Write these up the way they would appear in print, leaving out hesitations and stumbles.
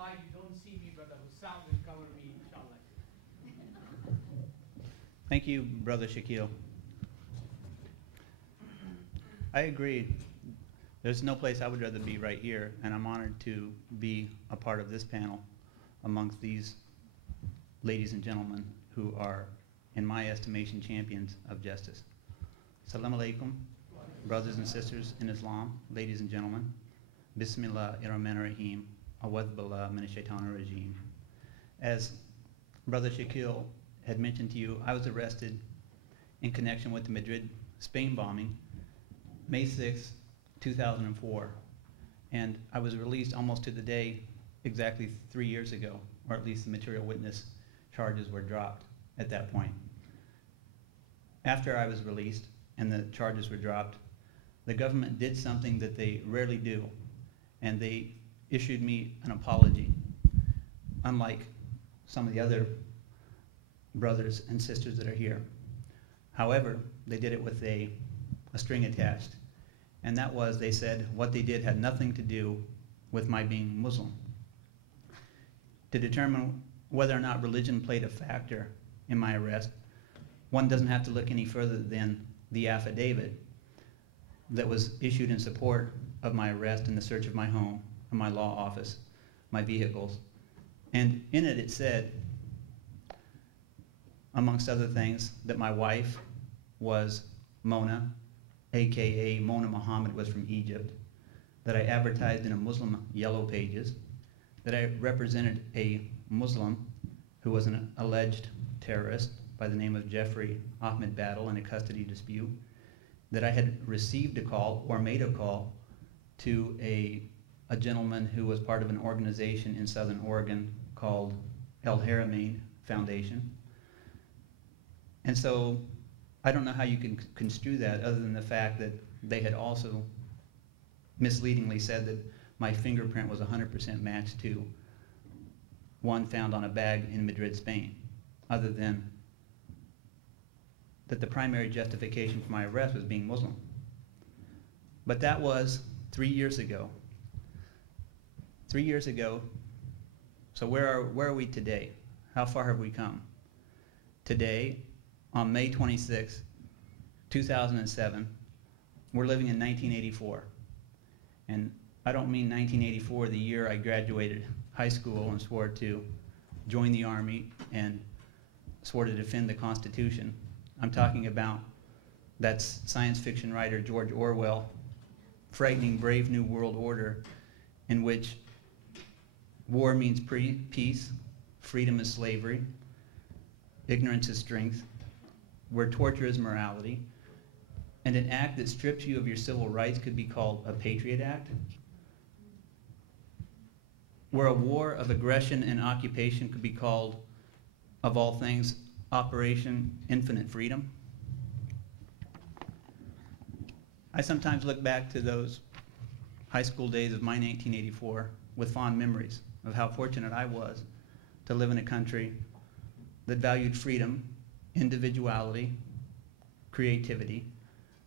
implied you don't see me, Brother Hussam will cover me, inshallah. Thank you, Brother Shakil. I agree. There's no place I would rather be right here, and I'm honored to be a part of this panel amongst these ladies and gentlemen who are, in my estimation, champions of justice. Assalamu alaikum, brothers and sisters in Islam, ladies and gentlemen. Bismillahir-Rahmanir-Rahim. Awadh billah minash shaitanir rajim. As Brother Shakil had mentioned to you, I was arrested in connection with the Madrid, Spain bombing, May 6, 2004. And I was released almost to the day exactly 3 years ago, or at least the material witness charges were dropped at that point. After I was released and the charges were dropped, the government did something that they rarely do, and they issued me an apology, unlike some of the other brothers and sisters that are here. However, they did it with a string attached, and that was, they said what they did had nothing to do with my being Muslim. To determine whether or not religion played a factor in my arrest, one doesn't have to look any further than the affidavit that was issued in support of my arrest and the search of my home, and my law office, my vehicles. And in it, it said, amongst other things, that my wife was Mona, aka Mona Muhammad, was from Egypt, that I advertised in a Muslim yellow pages, that I represented a Muslim who was an alleged terrorist by the name of Jeffrey Ahmed Battle in a custody dispute, that I had received a call or made a call to a gentleman who was part of an organization in Southern Oregon called El Haramain Foundation. And so I don't know how you can construe that other than the fact that they had also misleadingly said that my fingerprint was 100% matched to one found on a bag in Madrid, Spain, other than that the primary justification for my arrest was being Muslim. But that was 3 years ago. 3 years ago, so where are we today? How far have we come? Today, on May 26, 2007, we're living in 1984. And I don't mean 1984, the year I graduated high school and swore to join the Army and swore to defend the Constitution. I'm talking about that science fiction writer George Orwell, frightening Brave New World Order, in which war means peace, freedom is slavery, ignorance is strength, where torture is morality, and an act that strips you of your civil rights could be called a Patriot Act, where a war of aggression and occupation could be called, of all things, Operation Infinite Freedom. I sometimes look back to those high school days of my 1984 with fond memories of how fortunate I was to live in a country that valued freedom, individuality, creativity,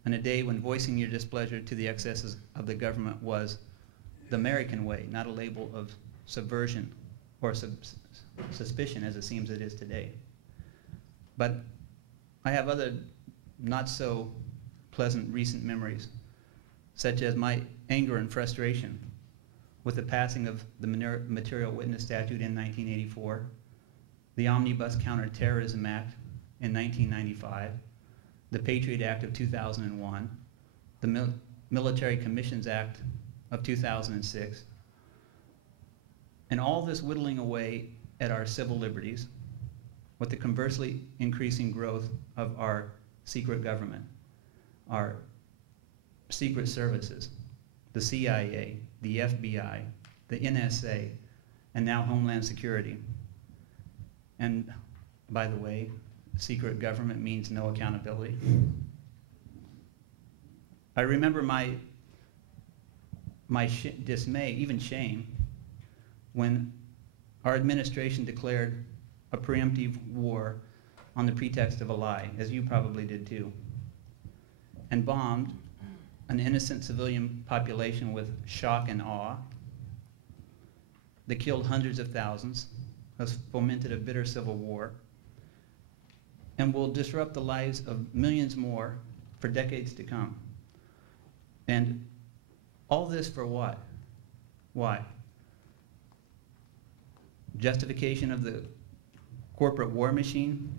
and a day when voicing your displeasure to the excesses of the government was the American way, not a label of subversion or suspicion as it seems it is today. But I have other not so pleasant recent memories, such as my anger and frustration with the passing of the Material Witness Statute in 1984, the Omnibus Counterterrorism Act in 1995, the Patriot Act of 2001, the Military Commissions Act of 2006, and all this whittling away at our civil liberties with the conversely increasing growth of our secret government, our secret services, the CIA, the FBI, the NSA, and now Homeland Security. And by the way, secret government means no accountability. I remember my dismay, even shame, when our administration declared a preemptive war on the pretext of a lie, as you probably did too, and bombed an innocent civilian population with shock and awe, that killed hundreds of thousands, has fomented a bitter civil war, and will disrupt the lives of millions more for decades to come. And all this for what? Why? Justification of the corporate war machine,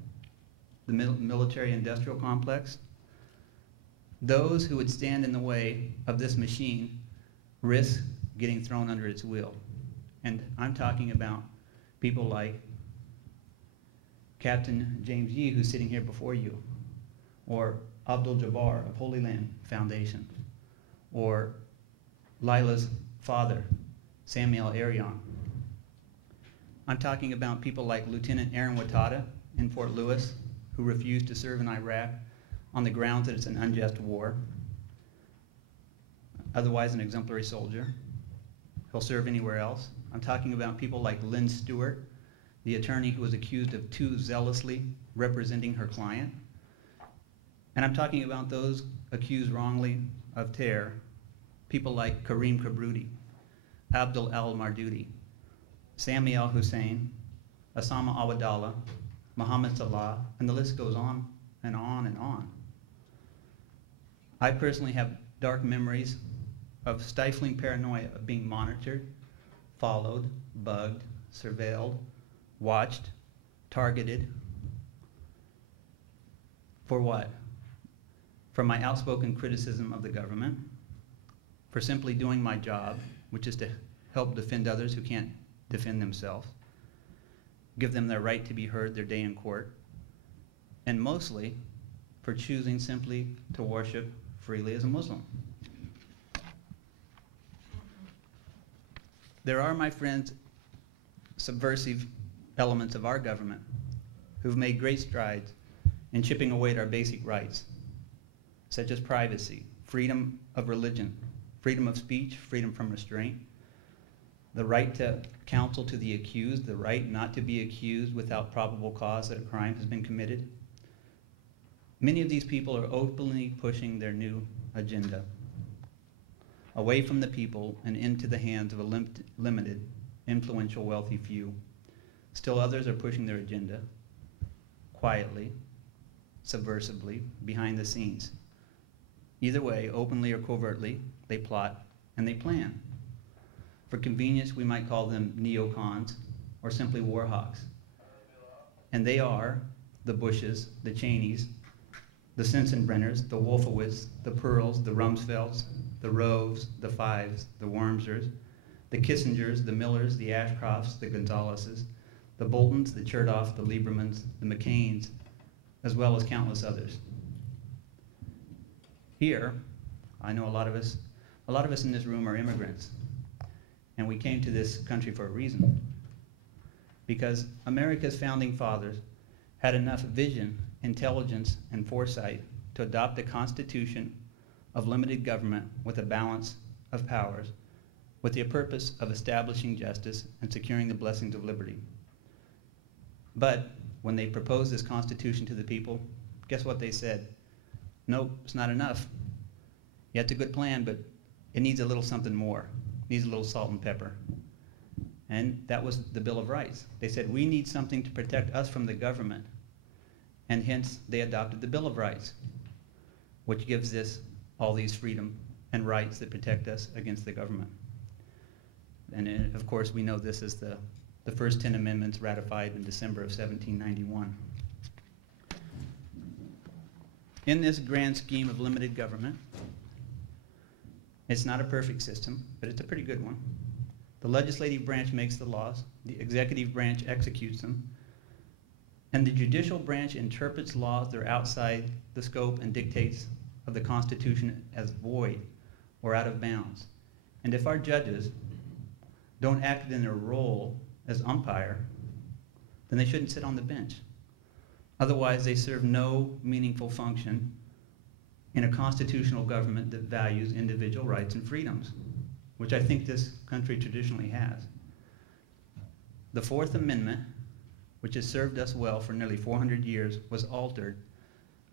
the military-industrial complex. Those who would stand in the way of this machine risk getting thrown under its wheel. And I'm talking about people like Captain James Yee, who's sitting here before you, or Abdul Jabbar of Holy Land Foundation, or Lila's father, Samuel Arion. I'm talking about people like Lieutenant Aaron Watada in Fort Lewis, who refused to serve in Iraq on the grounds that it's an unjust war, otherwise an exemplary soldier. He'll serve anywhere else. I'm talking about people like Lynn Stewart, the attorney who was accused of too zealously representing her client. And I'm talking about those accused wrongly of terror, people like Kareem Kabrudi, Abdul al-Mardudi, Sami al-Hussein, Osama Awadallah, Mohammed Salah, and the list goes on and on and on. I personally have dark memories of stifling paranoia of being monitored, followed, bugged, surveilled, watched, targeted. For what? For my outspoken criticism of the government, for simply doing my job, which is to help defend others who can't defend themselves, give them their right to be heard their day in court, and mostly for choosing simply to worship freely as a Muslim. There are, my friends, subversive elements of our government who've made great strides in chipping away at our basic rights, such as privacy, freedom of religion, freedom of speech, freedom from restraint, the right to counsel to the accused, the right not to be accused without probable cause that a crime has been committed. Many of these people are openly pushing their new agenda away from the people and into the hands of a limited, influential, wealthy few. Still others are pushing their agenda quietly, subversively, behind the scenes. Either way, openly or covertly, they plot and they plan. For convenience, we might call them neocons or simply war hawks. And they are the Bushes, the Cheneys, the Sensenbrenners, the Wolfowitz, the Pearls, the Rumsfelds, the Roves, the Fives, the Wormsers, the Kissingers, the Millers, the Ashcrofts, the Gonzaleses, the Boltons, the Chertoff, the Liebermans, the McCains, as well as countless others. Here, I know a lot of us in this room are immigrants, and we came to this country for a reason. Because America's founding fathers had enough vision, intelligence, and foresight to adopt a constitution of limited government with a balance of powers, with the purpose of establishing justice and securing the blessings of liberty. But when they proposed this constitution to the people, guess what they said? Nope, it's not enough. Yeah, it's a good plan, but it needs a little something more. It needs a little salt and pepper. And that was the Bill of Rights. They said, we need something to protect us from the government. And hence, they adopted the Bill of Rights, which gives us all these freedom and rights that protect us against the government. And of course, we know this is the first 10 amendments ratified in December of 1791. In this grand scheme of limited government, it's not a perfect system, but it's a pretty good one. The legislative branch makes the laws, the executive branch executes them, and the judicial branch interprets laws that are outside the scope and dictates of the Constitution as void or out of bounds. And if our judges don't act in their role as umpire, then they shouldn't sit on the bench. Otherwise, they serve no meaningful function in a constitutional government that values individual rights and freedoms, which I think this country traditionally has. The Fourth Amendment, which has served us well for nearly 400 years, was altered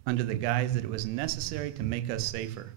under the guise that it was necessary to make us safer.